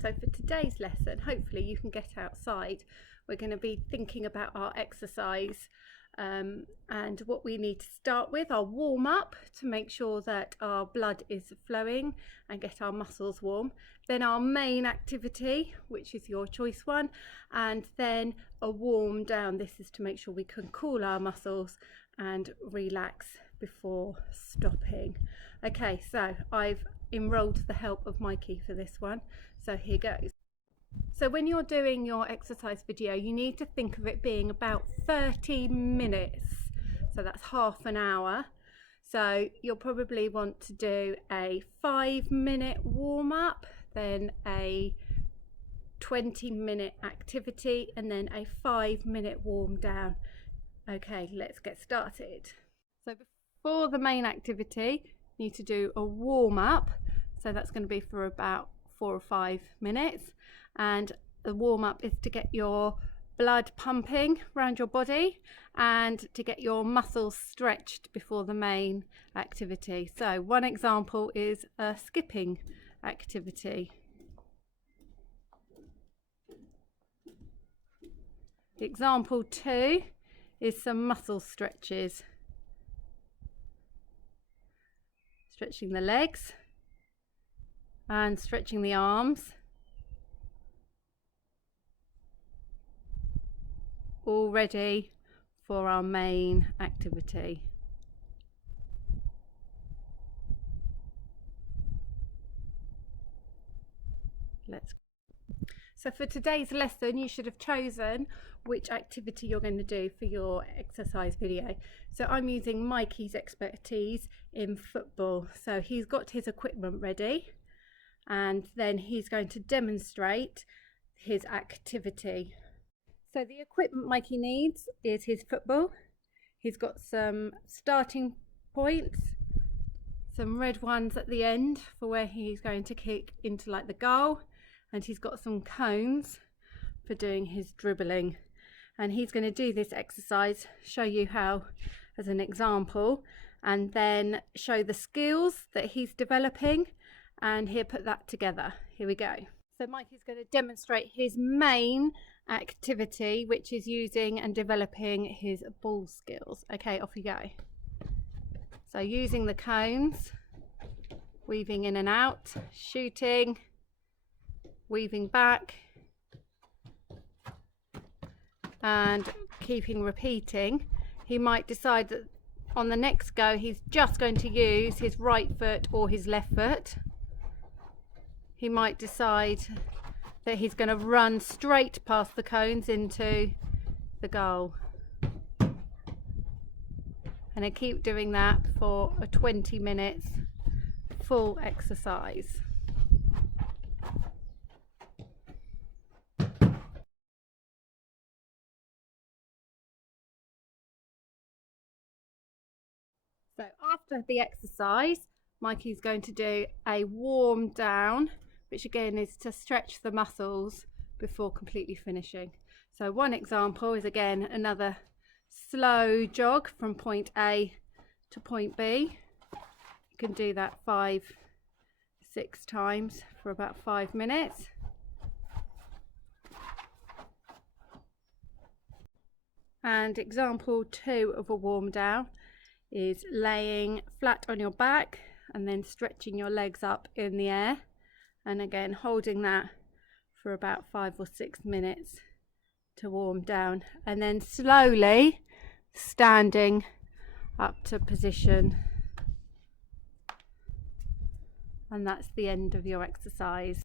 So for today's lesson, hopefully you can get outside. We're going to be thinking about our exercise and what we need to start with, our warm up to make sure that our blood is flowing and get our muscles warm. Then our main activity, which is your choice one, and then a warm down. This is to make sure we can cool our muscles and relax before stopping. Okay, so I've enrolled the help of Mikey for this one, so here goes. So when you're doing your exercise video, you need to think of it being about 30 minutes, so that's half an hour. So you'll probably want to do a 5-minute warm-up, then a 20-minute activity, and then a 5-minute warm down. Okay, let's get started. So before the main activity, you need to do a warm-up. So that's going to be for about 4 or 5 minutes. And the warm-up is to get your blood pumping around your body and to get your muscles stretched before the main activity. So one example is a skipping activity. Example 2 is some muscle stretches. Stretching the legs and stretching the arms. All ready for our main activity. So for today's lesson, you should have chosen which activity you're going to do for your exercise video. So I'm using Mikey's expertise in football. So he's got his equipment ready and then he's going to demonstrate his activity. So the equipment Mikey needs is his football. He's got some starting points, some red ones at the end for where he's going to kick into like the goal, and he's got some cones for doing his dribbling. And he's going to do this exercise, show you how as an example, and then show the skills that he's developing, and he'll put that together. Here we go. So Mikey's going to demonstrate his main activity, which is using and developing his ball skills. Okay, off you go. So using the cones, weaving in and out, shooting, weaving back, and keeping repeating. He might decide that on the next go he's just going to use his right foot or his left foot. He might decide that he's going to run straight past the cones into the goal. And I keep doing that for a 20 minutes full exercise. So after the exercise, Mikey's going to do a warm down, which again is to stretch the muscles before completely finishing. So one example is again another slow jog from point A to point B. You can do that 5-6 times for about 5 minutes. And example 2 of a warm down is laying flat on your back and then stretching your legs up in the air, and again holding that for about 5 or 6 minutes to warm down, and then slowly standing up to position, and that's the end of your exercise.